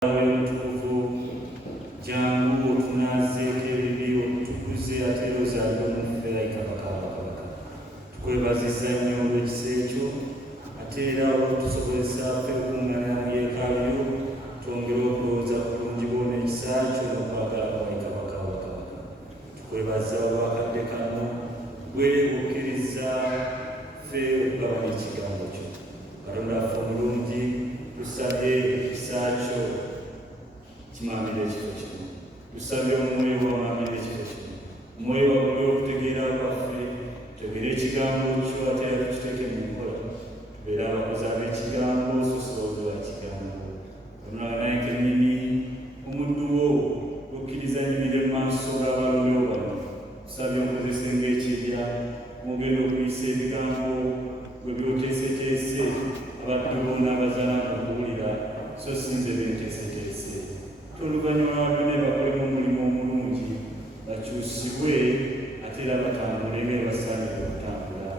Tukwebazisa nnyo olw'ekisa ekyo ate era olw'otusobozesa ffe okukuŋŋaana mu yeekaalu yo twongere okulowooza ku bulungi bwo n'ekisa kyo n'okwagala kwa Kabaka wa Kabaka. Tukwebaza olw'akadde kano gwe okkiriza ffe okugabana ekigambo kyo. Katonda waffe omulungi, tusabye ekisa kyo kimambire ekifo kino. Tusabye omwoyo wamambire ekifo kino. Omwoyo wagule okutegeera kwaffe, tutegere ekigambo kyo ate era tukiteeke mu nkola. Tubeere abakozi ab'ekigambo, so si bavuzi ba kigambo. Naye kennyini omuddu wo okkiriza nnyimire mu maaso g'abalongo bano. Tusabye omukozese ng'ekirya, mwogere okuyisa ebigambo bwe byoteeseteese abaddu bonna abazaala nga kuwulira, so si nze benteeseteese. Oluvannyuma lwabyo ne bakolemu omulimu omulungi, bakyusibwe ate era batambule ng'ebasaanira okutambula.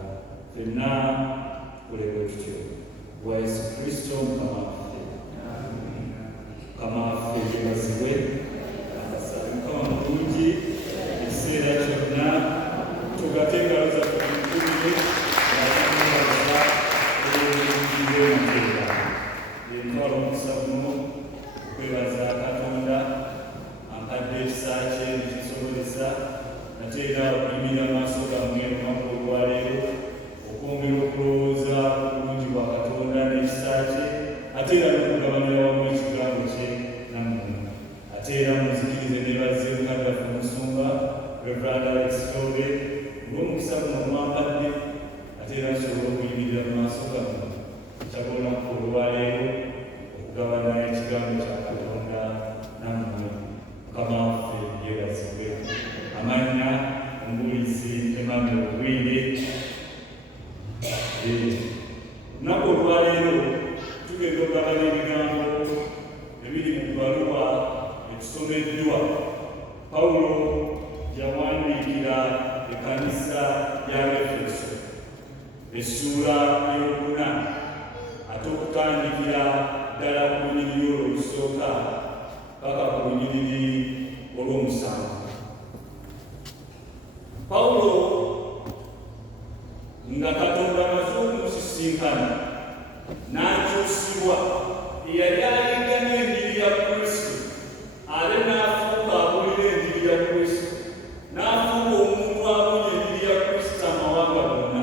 Ffenna tukolebwe tutyo. Wa Yesu Kristo Mukama waffe. Mukama waffe yeebazibwe. Mukama mulungi, ekiseera kyonna tugate engalo zaffe ku mutwe ng'atamwebaza olw'obulungi bw'omuteera. Ntwala omukisa guno okwebaza Katonda ampadde ekisa kye nekisobozesa ate era okuyimira mu maaso gammwe olunaku olwaleero okwongera okulowooza ku bulungi bwa Katonda n'ekisa kye ate era n'okugabanira wamu ekigambo kye nammwe. Ate era munzikirize neebaze mukadde waffe omusumba Reverend Alex Tobe olw'omukisa guno mwampadde ate era nsobola okuyimirira mu maaso gammwe ekyagolunaku olwaleero okugabana ekigambo kya Katonda nammwe. Mukama waffe yeebazibwe. Amannya omubuulizi Emmanuel Bwire. Olunaku olwaleero tugenda okugabana ebigambo ebiri mu bbaluwa etusomeddwa Pawulo yawandiikira ekkanisa ya Efeso, essuula ey'okuna, ate okutandikira ddala ku lunyiriri olwo olusooka paka ku lunyiriri olw'omusanvu. Pawulo nga Katonda amaze okumusisinkana n'akyusibwa, eyali ayigganya enjiri ya Kristo ate n'afuuka abuulira enjiri ya Kristo, n'afuuka omuntu abuulira enjiri ya Kristo amawanga gonna.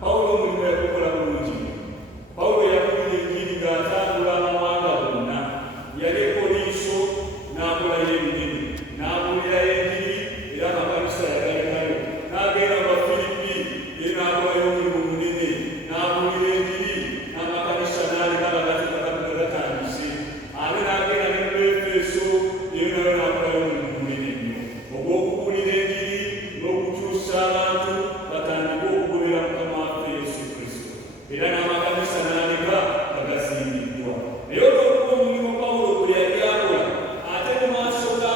Pawulo omulimu yagukola bulungi. Pawulo yabuulira enjiri ng'atambula amawanga gonna. Yali Koliiso n'akolayo ebinene, n'abuulirayo enjiri era amakanisa yagali nayo. N'agenda mu Bafiripi era n'akolayo omulimu munene, n'abuulira enjiri n'amakanisa n'aleka gatandise. Ate n'agenda ne mu Efeso eyo nayo n'akolayo omulimu munene nnyo ogw'okubuulira enjiri n'okukyusa abantu batandike okugobera Mukama waffe Yesu Kristo, era n'amakanisa n'aleka nga gasimbiddwa. Naye olw'okuba omulimu Pawulo gwe yali akola ate mu maaso ga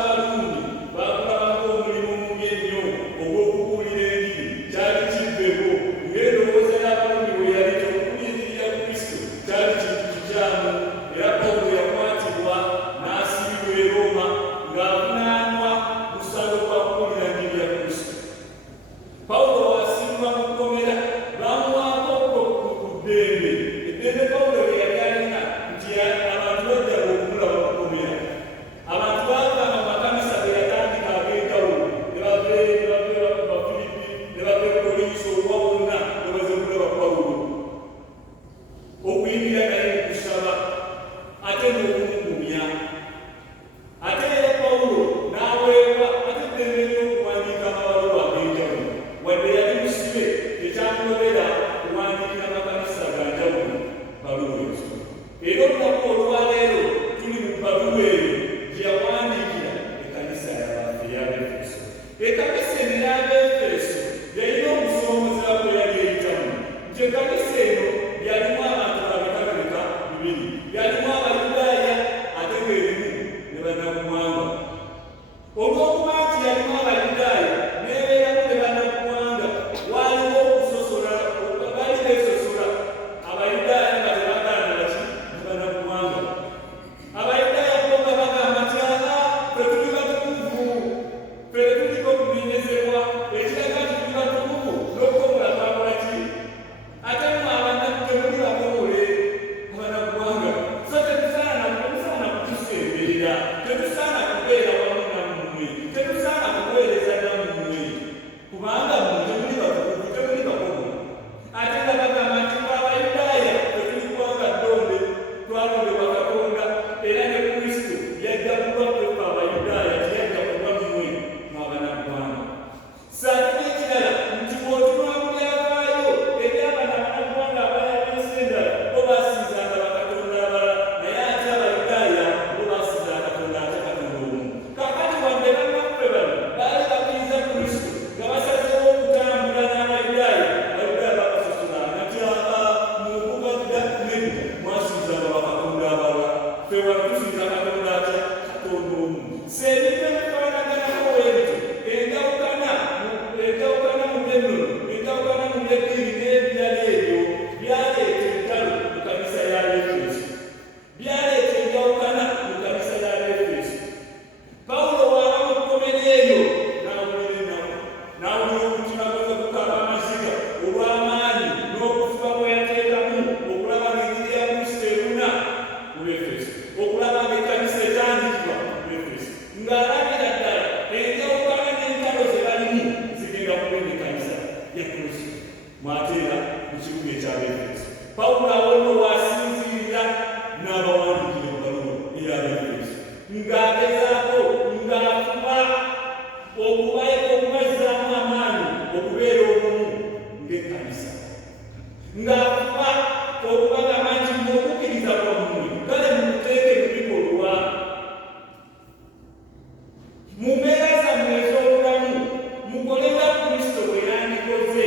kugoberera, tetusaana kubeera wamu nammwe, tetusaana kuweereza nammwe, kubanga mmwe temuli batukuvu, temuli bakomo. Ate nga bagamba nti Abayudaaya tetuli ggwanga ddonde, twalondebwa Katonda, era ne Kristo yajja kuba ffe Abayudaaya, teyajja kuba mmwe mw'abanaggwanga. Saati n'ekirala nti bw'otunula mu byafaayo eby'abana abanaggwanga abalala b'ensi endala bo basinzanga bakatonda abalala, naye ate Abayudaaya bo basinzanga Katonda ate Katonda omu. Kaakati wadde bannaffe bano baali bakkiriza Kristo nga basazeewo okutambula n'Abayudaaya, Abayudaaya babasosolanga nti mu bugagga Nebu mwasinzanga bakatonda abalala, ffe wano tusinza Katonda atya? Katonda omu. Ebintu ebifaanaganako bwebityo enjawukana mu by'ennono, enjawukana mu by'eddiini n'ebirala ebyo byaleeta entalo mu kkanisa ya Efeso, byaleeta enjawukana mu kkanisa ya Efeso. Pawulo bw'aba mu kkomera eyo n'awulira ennaku, n'awulira omutima gwe gukaaba amaziga olw'amaanyi n'okufuba bwe yateekamu okulaba ng'enjiri ya Kristo ebuna mu Efeso, okulaba ng'ekkanisa etandikibwa mu Efeso, ng'alabira ddala enjawukana n'entalo ze balimu zigenda kubenda ekkanisa ya Kristo mw'ateera mu kibuga eky'Abefeso. Pawulo awo nno w'asinziirira n'abawandiikira ebbaluwa ey'Abefeso, ng'agezaako ng'afuba okubazzaamu amaanyi okubeera obumu ng'ekkanisa, ng'afuba okubagamba nti okukkiriza kwammwe kale mumuteeke mu bikolwa, mu mbeera zammwe ez'obulamu mukole nga Kristo bwe yandikoze.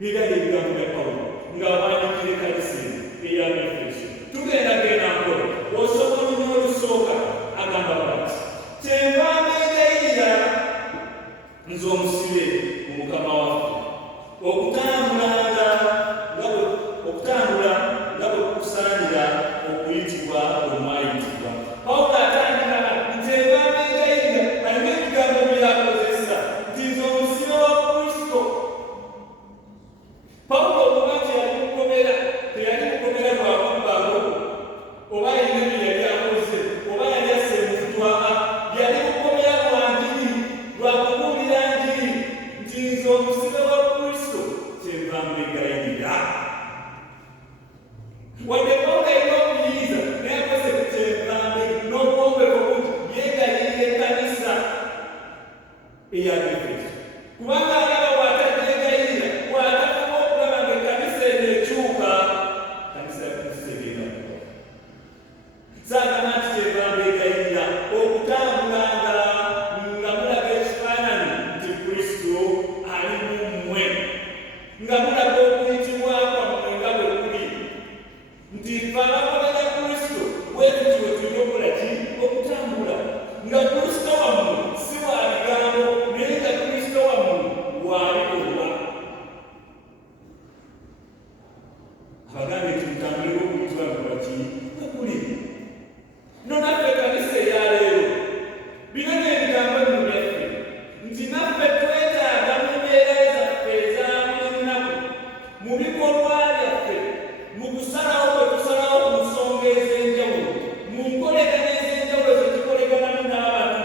Bigali ebigambo bya Pawulo ng'awandiikira ekkanisa ey'Abefeso. Tugenda nkola osobola nnyo olusooka agamba bw'ati: kyenva mbeegayirira nze omusibe mu Mukama waffe okutambula nga bwe kusaanira okuyitibwa omwayitibwa. Pawulo atandika nti enva mbeegayirira alina ebigambo byakozesa nti nze omusibe wa Kristo. Pawulo okuba nti yali mukomera, teyali mukomera lwa kubbago oba alina bye yali akoze oba yali asemutwaka, yali mukomera lwa njiri, lwa kubuulira njiri nti nze omusibe wa Kristo kyenva mbegayirira. Wadde Pawulo alina okuyiriza naye akoze kyenva n'obwombeeko bungi yeegayirira ekkanisa ey'Abefeso, kubanga alaba bw'atagyegayirira, bw'atafuba okulaba ng'ekkanisa eno ekyuka, kkanisa ya Kristo egenda kukola. Saagamba nti kyenva mbegayirira okutambulanga nga mulaga ekifaananyi nti Kristo ali mu mmwe, nga mulaga okuyitibwa kwammwe nga bwe kuli, nti ffe abakolera Kristo bwe tuti bwe tulina okukola ki? Okutambula, nga Kristo wammwe si wa bigambo naye nga Kristo wammwe wa bikolwa. Abagambye nti mutambulire okuyitibwa nga ki? Bwe kuli. No naffe ekkanisa eya leero bino n'ebigambo bino byaffe nti naffe twetaaga mu mbeera zaffe eza buli lunaku, mu bikolwa byaffe, mu kusalawo bwe tusalawo ku nsonga ez'enjawulo, mu nkolagana ez'enjawulo ze tukolaganamu n'abantu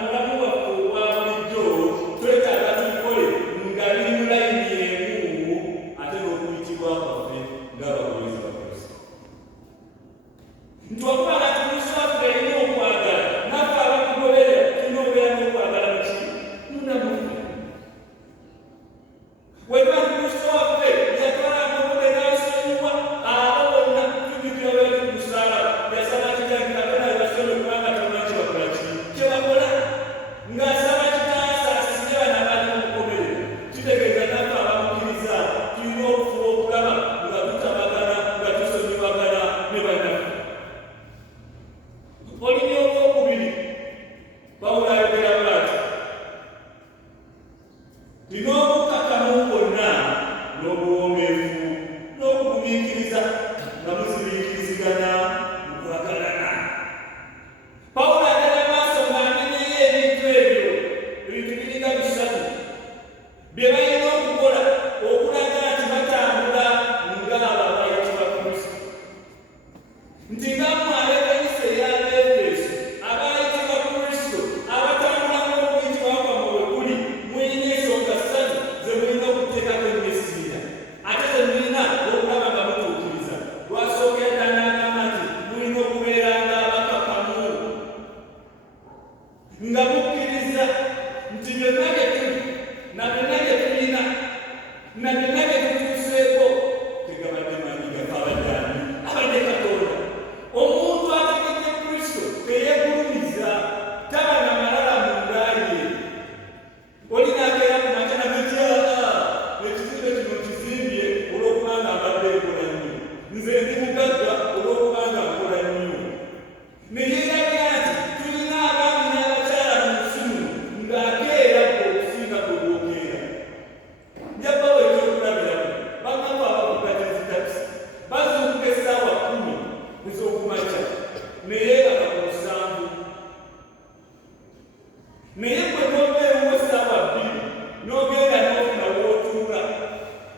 naye bwe n'obeewo ssaawa bbiri n'ogenda n'ofuna w'otuula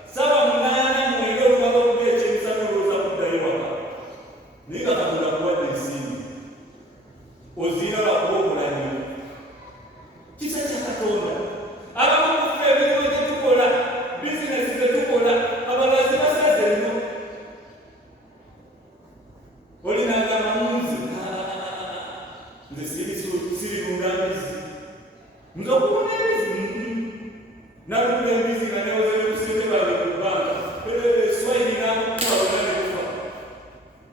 ssaawa munaana mwenge olubanga okuga ekyemisana olowooza kuddayo waka naye nga Katonda akuwadde ensimbi oziira lwakuba omulanyi. Kisa kya Katonda. Abamu kuffe emirimu gye tukola, bizinesi ze tukola, abalazi basaze nnyo. Olinanga mamuzi, nze sirunda mbizi. Nze okulunda embizi, nalunda embizi nga newozeyo kusente bange ku bbanka. Swahili n'akukuba wonna ne kufa.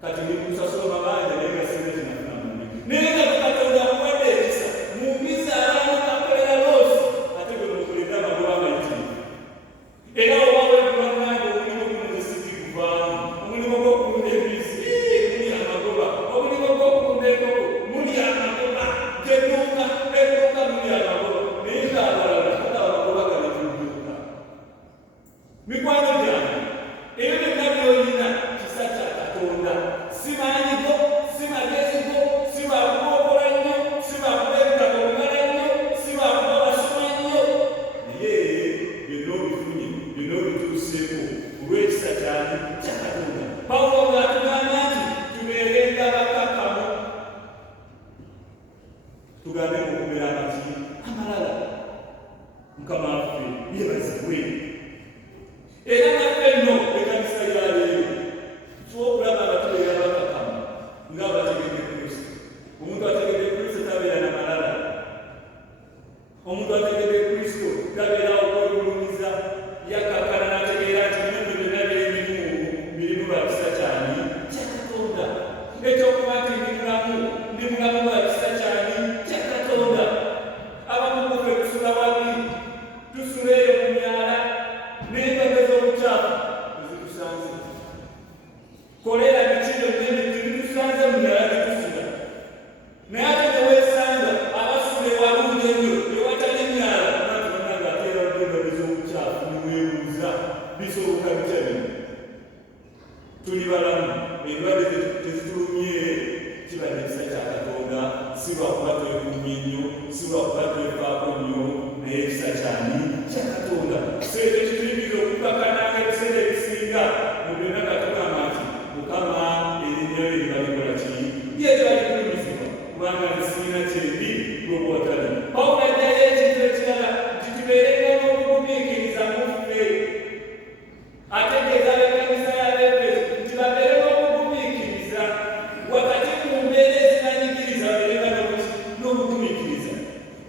Kati ndi kusasula mabanja naye nga sente kinafuna mu mbizi. Naye nga Katonda akuwadde ekisa, mu mbizi alamuka akolera loosi, ate gwe mukoledde amagoba amayitirivu. Era oba weegulananga omulimu guno nze sigiguvaamu. Omulimu gw'okulunda embizi, muli amagoba. Omulimu gw'okutunda enkoko, muli amagoba. Gy'edduuka muli amagoba. Naye ng'abalala ate amagoba gano tudduuka. Mikwano gyange, ebyo byonna by'olina kisa kya Katonda. Si maanyi go, si magezi go, si baakuba okola nnyo, si baakuba ebitabo bimala nnyo, si baakuba basoma nnyo. Naye byonna obifunye, byonna obituuseeko olw'ekisa kyani kya Katonda. Pawulo ng'atugamba nti tubeerenga bakkakkamu. Tugambe okubeera amaki amalala. Mukama waffe yeebazibwe. Era naffe nno ekkanisa ya leero tuwa okulaba nga tubeera bakkakkamu ng'abategedde Kristo. Omuntu ategedde Kristo tabeera na malala. Omuntu ategedde Kristo tabeera okwegulumiza, yakkakkana n'ategeera nti bino byonna birimu lwa kisa kyani kya Katonda. Ekyokuba nti ndi mulamu lwa kisa kyani kya Katonda. Abamu kuffe tusula wabi, tusula eyo mu myala n'endwadde z'obukyafu ezitusanze. Kolera biki byonna ebitusanze mu myala ne tusula. Naye ate ne weesanga abasula ewalungi ennyo ewatali myala nati bonna ng'ateeradde endwadde z'obukyafu ne weebuuza bisoboka bitya bino. Tuli balamu, endwadde tezitulumye kibadde kisa kya Katonda, si lwakuba twekumye nnyo, si lwakuba twefaako nnyo, naye kisa kyani kya Katonda. Ekyo kituyinza okukakkananga ebiseera ebisinga mu byonna katugamba nti Mukama erinnya lye liba likola ki? Ye talikulumizibwa kubanga nsiina kyembi lw'obwotali. Pawulo ajjayo ekintu ekirala nti tubeerenga n'obugumiikiriza mu ffe. Ategeeza ab'ekkanisa y'Abeefeso nti babeere n'obugumiikiriza wakati mu mbeera ezibanyigiriza, babeerenga n'obugumiikiriza.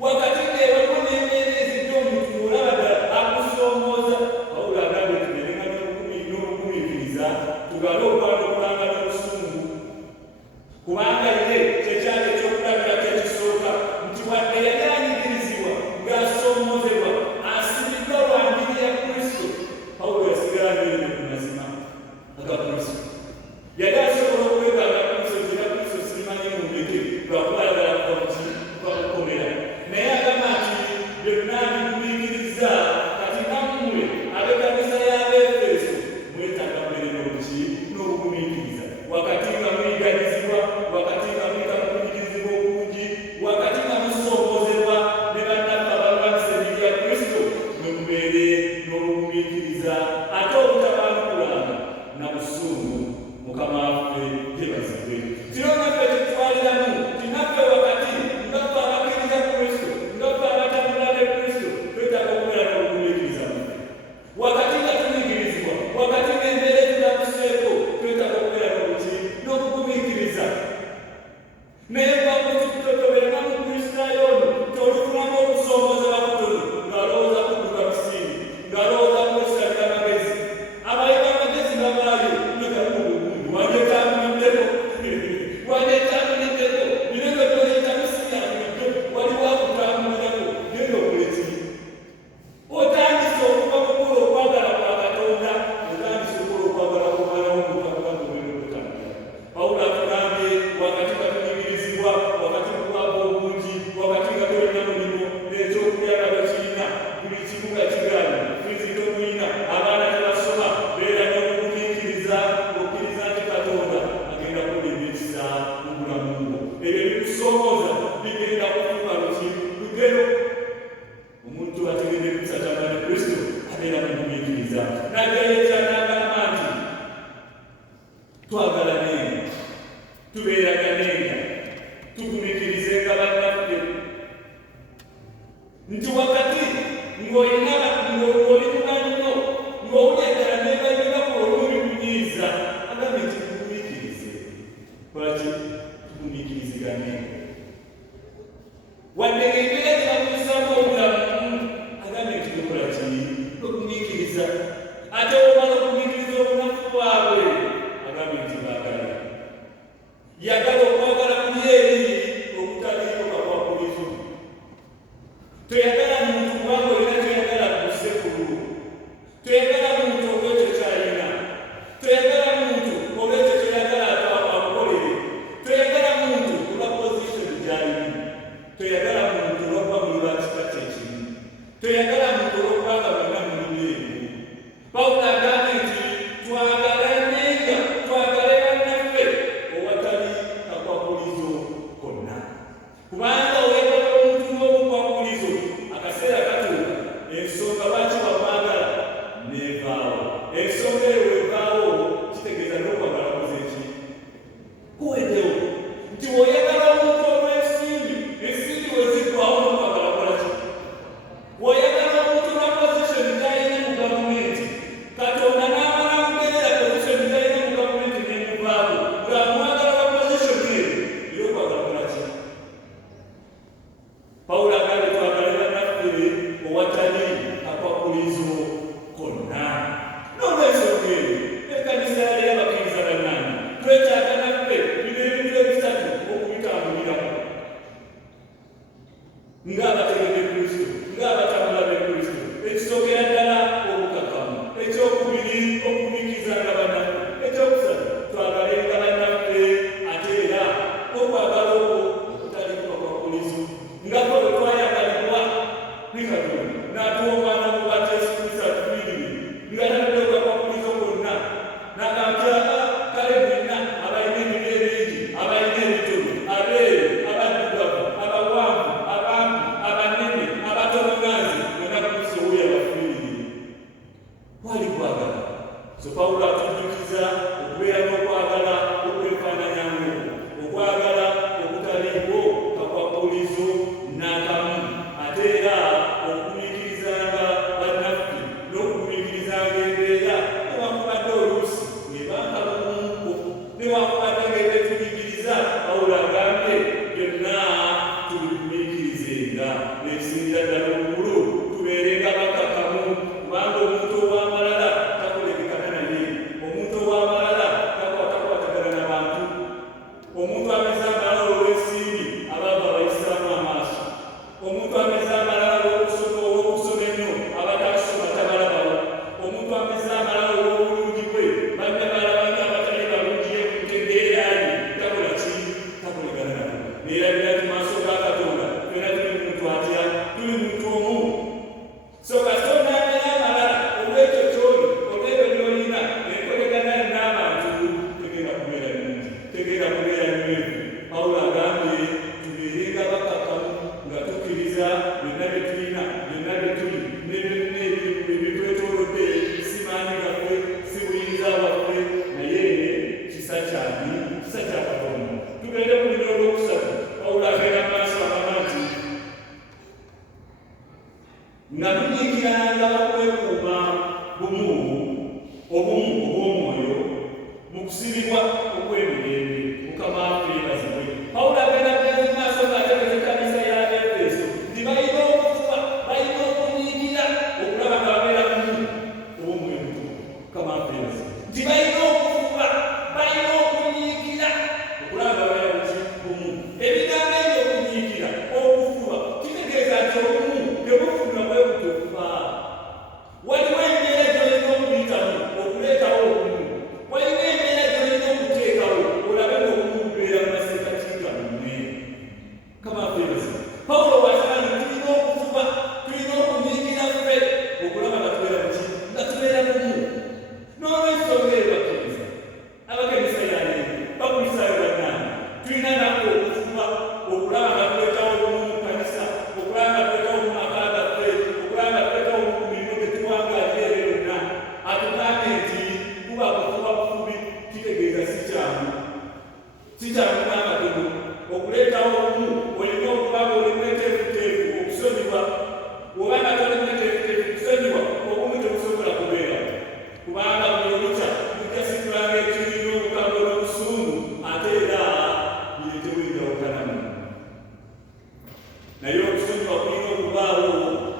Wakati ng'ewaliwo n'embeera ezijja omuntu olaba ddala akusoomooza. Pawulo agambye tubeerenga n'obugumiikiriza, tugale okwala okulanga n'obusungu. Kubanga ye kyekyali ekyokulabirako ekisooka nti wadde yali anyigirizibwa ng'asoomoozebwa, asibiddwa lwa njiri ya Kristo, Pawulo yasigala n'ebyo ku mazima aga Kristo. Yali asobola okweganga Kristo nti era Kristo simanyi mundeke lwakuba ayagala kubamukomera. Naye agamba nti byonna mbigumiikiriza, kati nammwe ab'ekkanisa y'Abeefeso mwetaaga mbeere n'obugumiikiriza. Wakati nga muyiganizibwa, wakati nga muyita mu kunyigirizibwa okungi, wakati nga musoomoozebwa ne bannaffe abalwanyisa ennimi ya Kristo, mwe mubeere n'obugumiikiriza ate obutabankulanga na busungu. Mukama waffe yeebazibwe. Kiro naffe kitwaliramu ti naffe wakati nga ffe abakkiriza Kristo, nga ffe abatambula ne Kristo, twetaaga okubeera n'obugumiikiriza muffe. Wakati nga tunyigirizibwa, wakati ng'embeera ezirabuseeko, twetaaga okubeera n'obugumiikiriza. Naye bwakututotobera mu Kristaayo ono tolufunamu okusoomozebwa kutono ng'alowooza kudduka bisimbi, ng'alowooza kwesalira magezi. Abayiga amagezi babaayo negamu obugundu wandeetambulideko wandeetambulideko birego by'oyita musiya bulijjo waliwo akutambulirako genda okuleki. Otandise okuva kukola okwagala kwa Katonda, otandise okukola okwagala kumalawo omuntu akuba ng'ogenda okutambula. Pawulo atugambye wakati nga tunyigirizibwa, wakati nga tubaba obungi, wakati nga tulina mulimu n'ekyokulya wadde ng'embeera gye bakulisaako obulamu agambye nti tukola ki okugumiikiriza ate omala okugumiikiriza obunafu bwabwe agambye nti baagala yagala okwagala kuli eri okutaliiko kakwakulizo toyagala muntu kubanga olina kyoyagala ku ssekulu toyagala muntu olwekyo kyalina toyagala muntu olwekyo kyoyagala akukolere toyagala muntu olwa pozishoni gyalimu toyagala muntu olw'okuba muli lwa kika kyekimu toyagala muntu olw'okubanga bonna mulimu emu pawulo agambye nti twagalanenga twagale bannaffe owatali kakwakulizo konna kubanga oyagala omuntu n'obukwakulizo akaseera katuuka ensonga lwaki bamwagala nevaawo ensonga eyo wevaawo kitegeeza n'okwagala kozeeki kuweddewo nti oyagala omuntu olw'ensimbi ensimbi weziggwawo n'okwagala kolaki oyagala omuntu lwa pozishoni gyalina mu gavumenti katonda n'amala mugerera pozishoni gyalina mu gavumenti nemuvaako ng'amwagala lwa pozishoni eyo era okwagala kolaki pawulo agambye twagale bannaffe owatali kakwakulizo konna n'olwensonga eyo ekkanisa yali y'abakkiriza bannange twetaaga naffe bino ebintu ebisatu okubitambuliramu ng'abategede kristo ng'abatambula be kristo ekisookera ddala obukakamu ekyokubiri okugumiikizanga bannaffe ekyokusatu twagalenga bannaffe ate era okwagala okwo okutaliko kakwakulizo nga bwe twayagalibwa ne katonda n'atuwa omwana mubata yesu kristo atuyirire ng'atalidde okwakwakulizo kwonna n'agambya kale mwenna abalina emibiri ebingi abalina ebitono abeeru abaddugavu abawanvu abampi abanene abatono nganzi mwenna kristo wuyo abafiirire kwali kwagala so pawulo atujjukiza okubeera n'okwagala okwefaananyamu okwagala okutaliiko kakwakulizo n'akamu ate era okugumiikirizanga bannaffe n'okugumiikirizanga embeera newankubadde oluusi ng'ebanga bumuko newankubadde ng'ebetunyigiriza pawulo agambye byonna tubigumiikirizenga nekisingira ddala obukulu tubeerenga bakkakkamu kubanga omuntu ow'amalala takolekekana naye omuntu ow'amalala takwatakwatagana n'abantu omuntu ameza amalala olw'ensimbi abaava abayisaamu amaaso omuntu ameza amalala olw'okusoma ennyo abatasoma tabalabawo omuntu ameza amalala olw'obulungi bwe banne balabanga abatali balungi yemutegeeraali takola ki takolegana nabo neerabira nti maaso ga katonda fena tuli muntu atya tuli muntu omu so katonda amera amalala olwekyo kyoli olwebyo byolina enkolegana n'abantu tegenda kubeera nungi tegenda kubeera nywevu pawulo agambye tubeerenga bakkakkamu nga tukkiriza byonna bye tulina byonna bye tuli nebitwetoolodde si maanyi gaffe si buyinza bwaffe naye kisa kyani kisa kya katonda tugende mu lino olwokusatu pawulo agenda maaso agamba nti nga tunyiikiranga okwekuuma bumu obw'omwoyo mu kusibibwa okw'emirembe mukama waffe yeebazibwe pawulo agenda kugeza mu maaso ng'ategeza ekkanisa y'Abeefeso nti balina okufuba balina okunyiikira okulaba nga babeera bumu obw'omwoyo mutukuvu mukama waffe yeebazibwe nti balina okufuba balina okunyiikira okulaba nga babeera bumu ebigambo ebyo okunyiikira okufuba kitegeeza nti obumu tebufunwa bwe buti okufa waliwo embeera gy'olina okuyitamu okuleetawo obumu waliwo embeera gy'olina okuteekawo olabe ng'obumu bubeera mu maseekakiika mummwe kama feezi pawulo wasaba nti tulina okufuba tulina okunyiikira ffe okulaba nga tubeera muki nga tubeera bumu n'olw'ensonga eyo bakkiriza abakkiriza yaleero bakulisaayo bannange tulina nako okufuba okulaba nga tuletawo obumu mu kkanisa okulaba nga tuletawo mu maka gaffe okulaba nga tuletawo mu mirimu gye tuwangaali eyo yonna atugambye nti kuba kufuba bufubi kitegeeza si kyangu n'amatono okuleetawo obumu olina naye okusonyiwa kulina okubaawo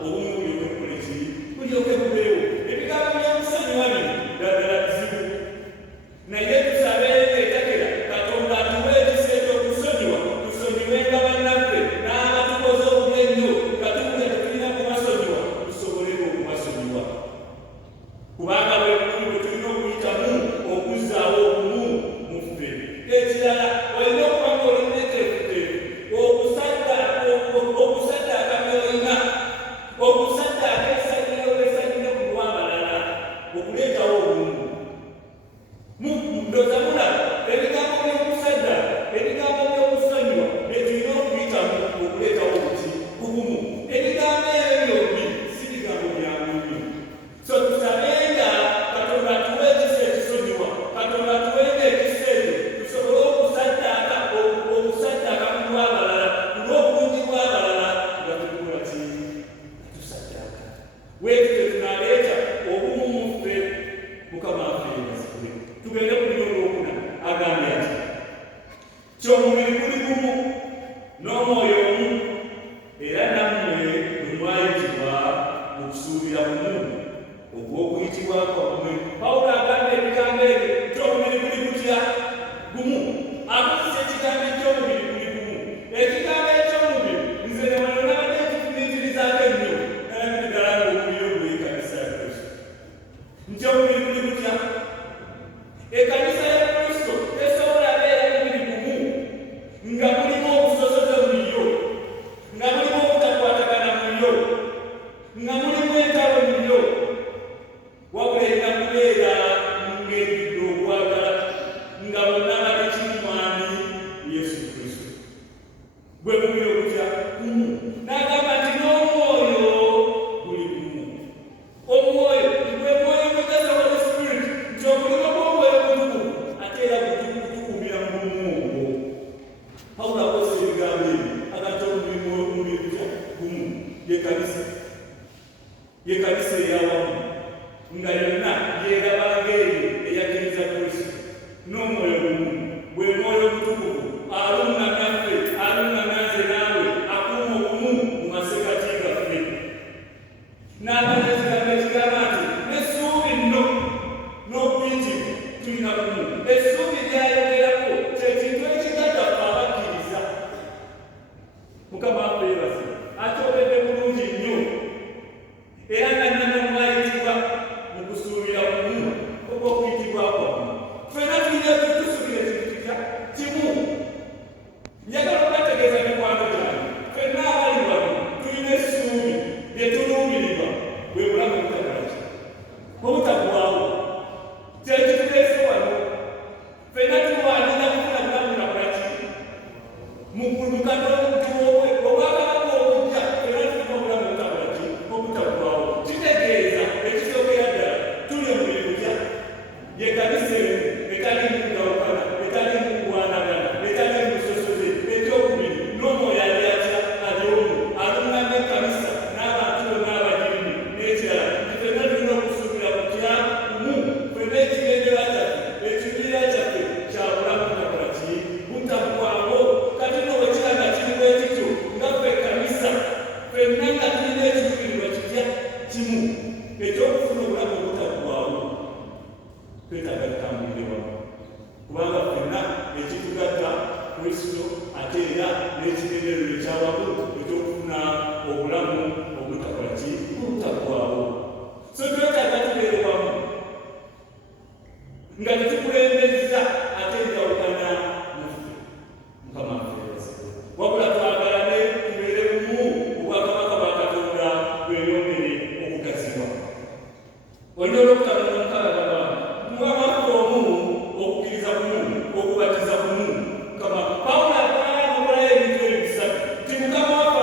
obumu bulyoke bukola ki bulyoke bubeewo. Ebigambo by'okusonyiwa bino ddala bizibu, naye tusabe etakera Katonda atuwe ekisa eky'okusonyiwa, tusonyiwenga bannaffe n'abatukoze obubi ennyo nga tuwulira tetulina kubasonyiwa, tusobole okubasonyiwa. Kubanga bwe bumu bwe tulina okuyitamu okuzzaawo obumu mu ffe. Ekirala olina okuba ng'olineteefuteefu okusaddaaka by'olina, okusaddaaka esajjiro bw'esajjire ku lwabalala, okuleetawo obumu. Ndoza mulaba ebigambo by'okusaddaaka, ebigambo by'okusonyiwa bye tulina okuyitamu okuleetawo obumu. Ebigambo ebyo byombi si bigambo byangu nnyo. So tusabenga Katonda atuwe ekisa ekisonyiwa, Katonda atuwenga ekisa ekyo tusobole okusaddaaka ku lwabalala, ku lw'obulungi bw'abalala nga tukola ki tusaddaaka. Weetute tunaleeta obumu mu ffe. Mukama waffe yeebazibwe. Tugende ku bino olwokuna agambye ati ky'omubiri guli gumu n'omwoyo omu, era nammwe bwe mwayitibwa okusuubira bumu ogw'okuyitibwa kwammwe. Pawulo agambye ebigambo ebyo ky'omubiri guli gutya gumu. Akozesa ekigambo eky'omubiri guli gumu. Ekigambo eky'omubiri nze ne wano nabadde nkifumiitirizaako ennyo nalabiddala ng'omubiri ogwo ekkanisa ya Kristo. Nti omubiri guli gutya. Ekkanisa ya Kristo tesobola beera mubiri gumu nga mulimu obusosoze mu yo, nga mulimu obutakwatagana mu yo, nga mulimu entalo mu yo, wabula erina kubeera ng'ejjudde okwagala, nga bonna bali kimu mwami Yesu Kristo. Gwe mubiri ogutya gumu. N'agamba nti n'omwoyo guli gumu. Omwoyo gwe mwoyo omugasa wa Spirit, nti omulimu gw'omwoyo omutukuvu ate era gutukuumira mu bumu obwo. Pawulo akozesa ebigambo ebyo agati omubiri gutya gumu. Ye kanisa ey'awamu nga yonna yeeraba ng'eyo eyakkiriza Kristo, n'omwoyo gumu. Gwe mwoyo omutukuvu alungamya ffe, alungamya nze naawe, akuuma obumu mu masekati gaffe. N'amanya ekigambo ekigamba nti n'essuubi nno n'okuyitibwa tulina bumu. Essuubi lyayogerako kye kintu ekigatta ffe abakkiriza. Mukama waffe yeebazibwe. Akyogedde bulungi nnyo era nga nnamwe mwayitibwa mu kusuubira bumu obw'okuyitibwa kwammwe. Ffenna tulina tusuubira ekintu kitya kimu. Njagala okubategeeza mikwano gyange, ffenna abali wano tulina essuubi lye tuluubirirwa, bwe bulamu obutakola ki obutaggwaawo. Kye kituleese wano. Ffenna tulwanira kufuna bulamu nakola ki mu obwakabaka obujja, era tulina obulamu obutakola ki obutaggwaawo. Kitegeeza ekisookera ddala tuli omubiri gutya ye kanisa emu etalimu kugawukana, etalimu kugwanagana, etalimu busosoze. Ekyokubiri n'omwoyo ali atya ali omu, alungamya ekkanisa n'abantu bonna abagirimu. N'ekirala ffenna tulina okusuubira kutya kumu. Ffenna ekigendera kyaffe, ekibiira kyaffe kya bulamu butakola ki butaggwaawo. Kati no bwe kiraga kiri bwe kityo nga ffe ekkanisa ffenna nga tulina ekiruubirirwa kitya kimu eky'okufuna obulamu obutaggwaawo. Twetaaga tutambulire wamu, kubanga ffenna ekitugatta Kristo ate era n'ekigendererwa ekyawamu eky'okufuna obulamu obutakola ki obutaggwaawo. So twetaaga tubeere wamu nga tetukulembeza ate njawukana mu ffe. Mukama waffe yeebazibwe. Wabula twagalane tubeere bumu, obwakabaka bwa Katonda bweyongere okugazibwa. Olina olw'okutano n'omukaaga mukama waffe omu, okukkiriza kumu, okubatiza kumu. Pawulo akolayo ebintu ebyo bisatu nti mukama waffe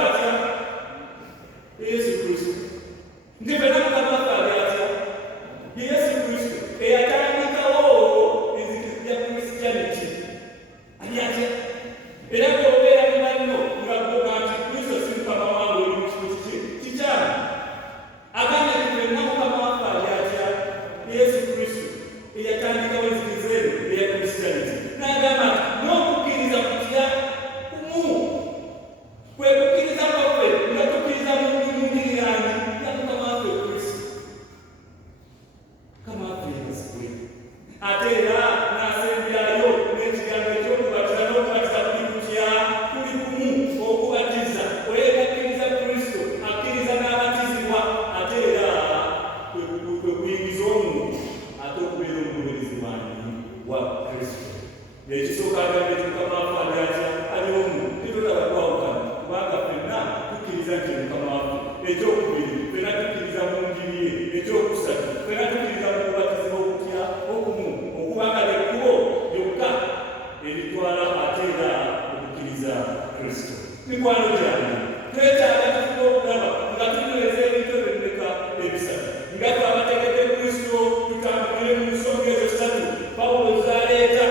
mikwano gyange twetaaga tufuba okulaba nga tunyweza ebintu ebireka ebisatu nga twabategedde Kristo tutambulire mu nsonga ezo ssatu Pawulo z'aleeta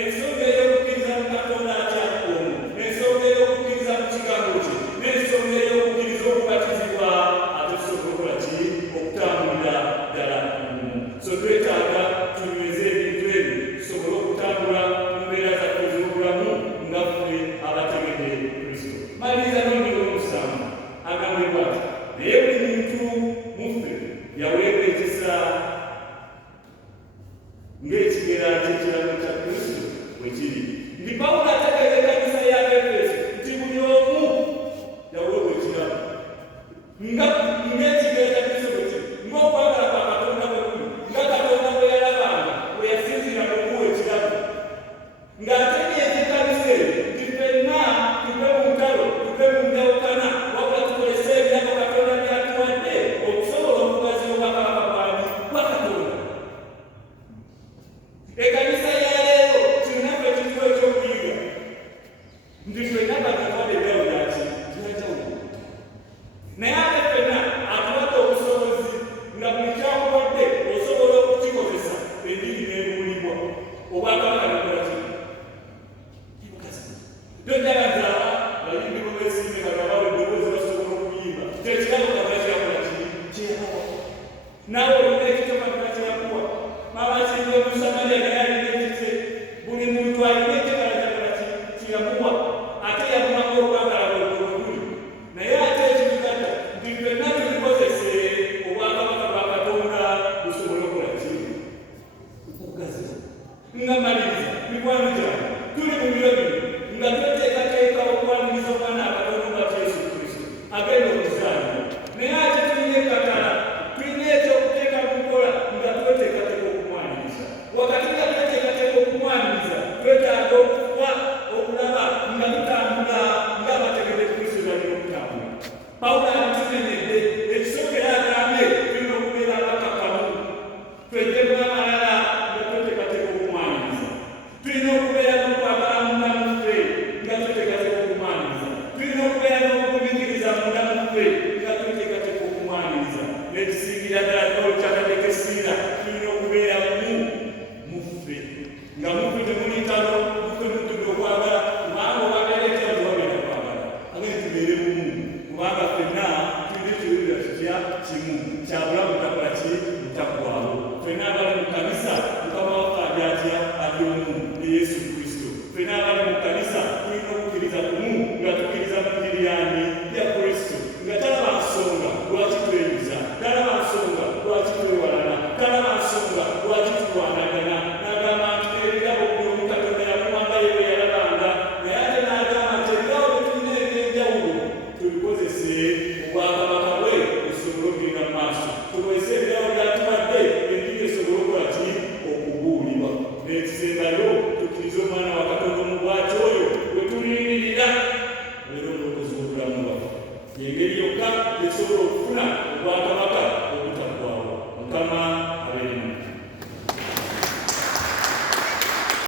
ensonga ey'okukkiriza mu Katonda atya omu ensonga ey'okukkiriza mu kigambo kye n'ensonga ey'okukkiriza okubatizibwa ate tusobola ki okutambulira ddala so twetaaga tunyweze ebintu ebyo tusobole okutambula mu mbeera zaffe ez'obulamu nga ffe abategedde Kristo. Maliriza n'omuliro omusanvu agambibwa ati naye buli muntu mu ffe yaweebwa ekisa ng'ekigera ky'ekirago kya Kristo bwe kiri. Ndi Pawulo ategeeza ekkanisa ya Efeso nti buli omu yaweebwa ekirabo ng'ekigera kya Kristo bwe kiri, ng'okwagala kwa Katonda bwe kuli, nga Katonda bwe yalabanga bwe yasinziira mu kuwa ekirabo ng'ategeeza ekkanisa eyo nti ffenna tuve mu ntalo tuve mu njawukana wabula tukolese ebirabo Katonda by'atuwadde okusobola okugaziya obwakabaka bwa Katonda. Ekkanisa ya leero kirina ffe kiriwo ekyokuyiga nti ffenna batuwadde ebirabo by'enjawulo naye ate ffenna atuwadde obusobozi nga buli kyakuwadde osobola okukikozesa enjiri n'ebuulibwa obwakabaka nekola kino tojjala nzaba bayimbi bobeesimbe kagaba eddoboozi basobola okuyimba kyekirabo Katonda kyakola kiri kyeyakuwa naawe olina ekito Katonda kyeyakuwa mabakirimbe mu Samaliya naye alina ekite buli muntu alina ekitala kyakola kyeyamuwa ate yamuwako okwagala bwekuli naye ate ekibigadda nti ffenna tubikozese obwakabaka bwa Katonda busobole okukola kiri okugaziza. Nga maliriza mikwano gyange tuli mu biro bino nga tweteekateeka okwaniriza omwana Katonda omubaka Yesu Kristo agenda okuzaalibwa naye ate tulina ekkatala tulina ekyokuteeka mu nkola nga tweteekateeka okumwaniriza wakati nga tweteekateeka okumwaniriza twetaaga okufuba okulaba nga tutambula ng'abategedde Kristo balina okutambula. Pawulo abitunenyedde ekisokera agambye tulina okubeera abakakamu twejjemu amalala nga tweteekateeka okumwaniriza tulina okubeera n'okwagala munnamufe nga tweteekateeka okumwaniriza tulina okubeera n'okugumikiriza munnamufe nga tweteekateeka okumwaniriza nekisingira ddala n'olukyakatekesiira tulina okubeera muffe nga muffe temunitalo muffe mutudde okwagala kubanga okwagala ekyo tewagenda kwagala agende tubeere bumu kubanga ffenna tulina ekiwulira kitya kimu kyabulamu takola ki mutaggwaawo ffenna abali mu kkanisa Mukama waffe ali atya ali omu ne Yesu Kristo ffenna abali mu kkanisa tulina okukkiriza kumu nga tukkiriza mu njiri yani ya Kristo nga talaba nsonga lwaki twenyuza talaba nsonga lwaki twewalana talaba nsonga lwaki tulwanagana n'agamba nti ebirabo buli omu Katonda yamuwanga ye bwe yalabanga naye ate n'agamba nti ebirabo bye tulina eby'enjawulo tubikozese obwakabaka bwe busobole okugenda mu maaso tukozese ebirabo byatuwadde enjiri esobole okukola ki okubuulibwa n'ekisembayo tukkirize omwana wa Katonda omubwaki oyo bwe tulindirira leero n'okozi obulamu bwaffe engeri yokka esobola okufuna obwakabaka